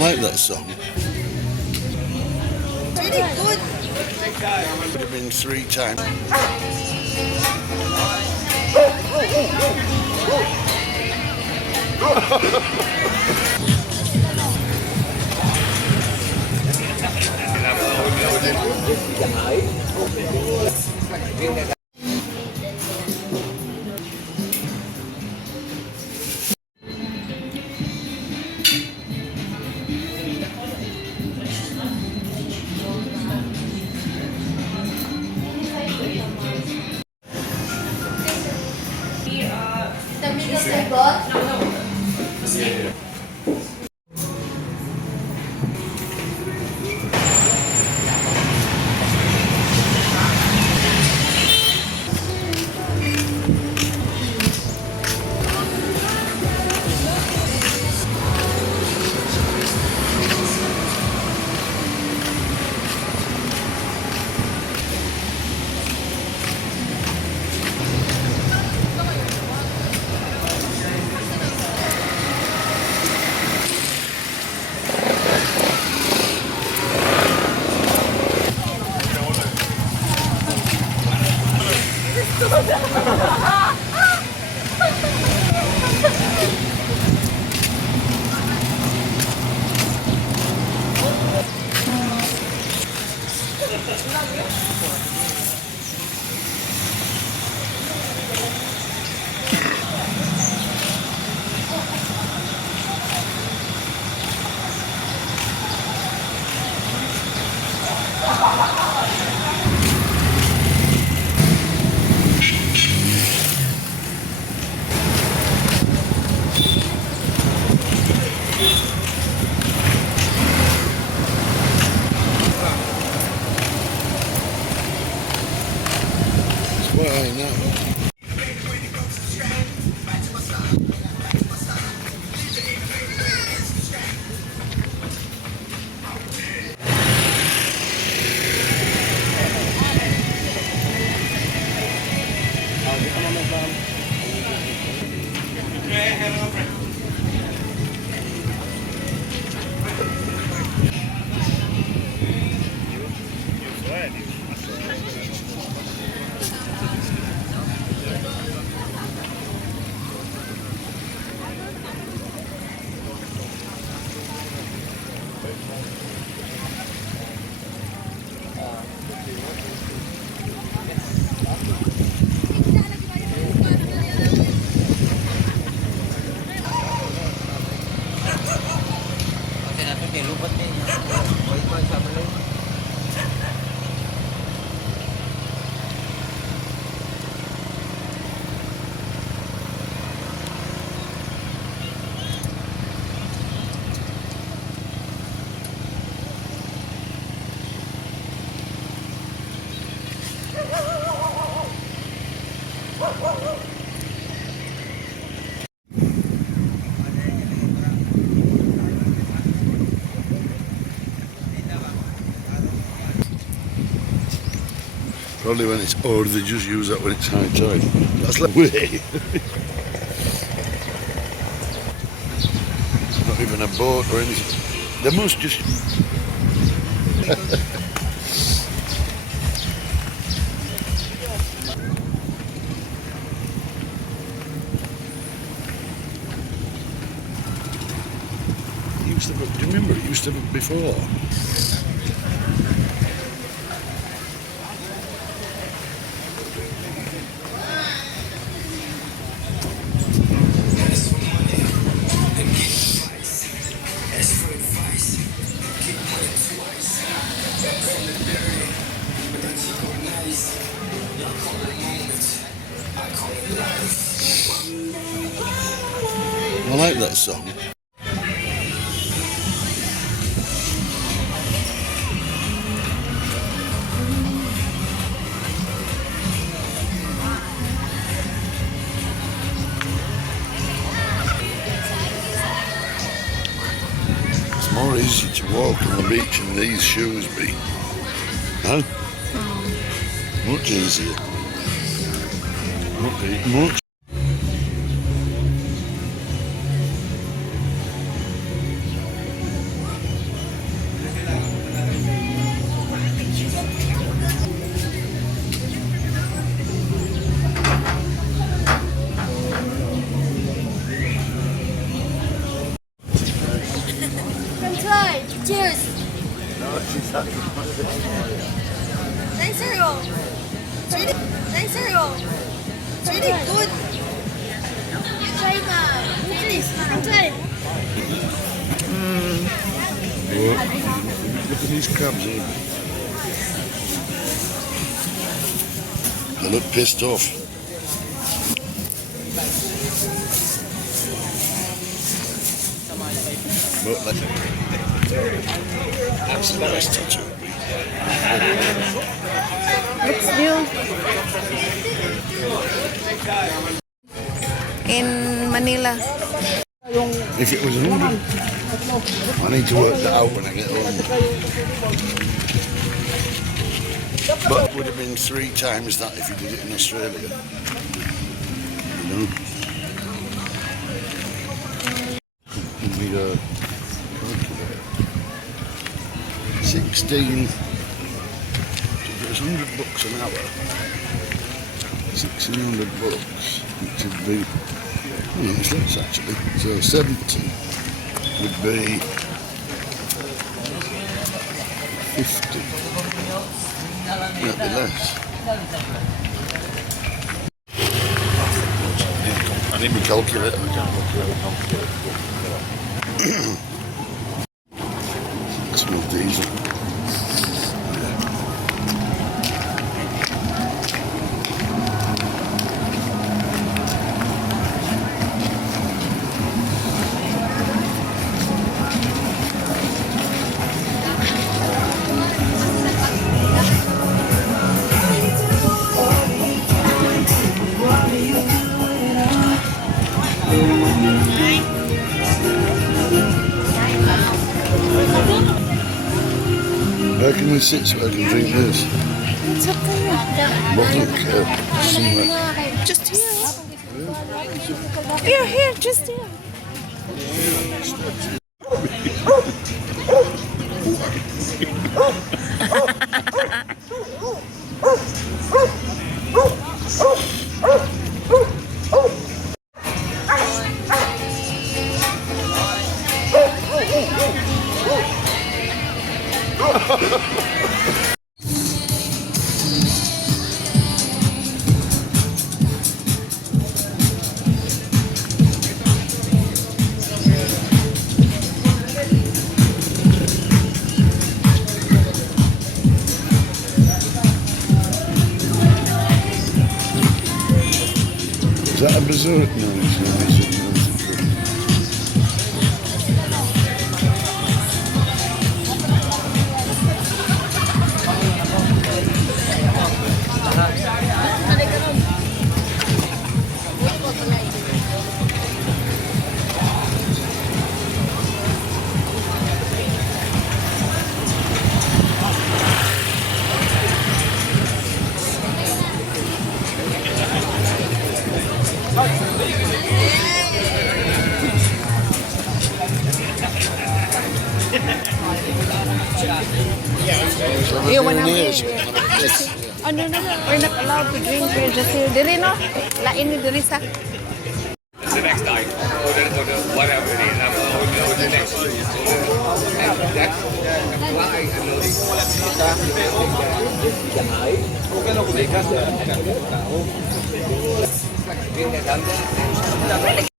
like that song. Really good. Would have been 3 times. The biggest I got. Well, no. Probably when it's, or they just use that when it's high tide. That's the way. Not even a boat or anything. They must just... Do you remember it used to be before? I like that song. It's more easy to walk on the beach in these shoes be. Huh? Much easier. Much. cereal. It's really nice cereal. It's really good. You try this. Try. Look at these crabs here. They look pissed off. But that's the best tattoo. Looks new. In Manila. If it was 100, I need to work that out when I get home. But it would have been 3 times that if you did it in Australia. You know? The 16, if it was $100 an hour, 1,600 bucks, which would be, it's less actually, so 70 would be 50, that'd be less. I need my calculator, I can't calculate. Smell diesel. Where can we sit so I can drink this? It's up there. Bottle cap somewhere. Just here. Here, just here. Is that a berserk? No, it's not. You wanna be? Oh no, we're not allowed to drink. We're just here. Diri no? Lain ni diri sa. The next time, or whatever it is, or the next one. And that's why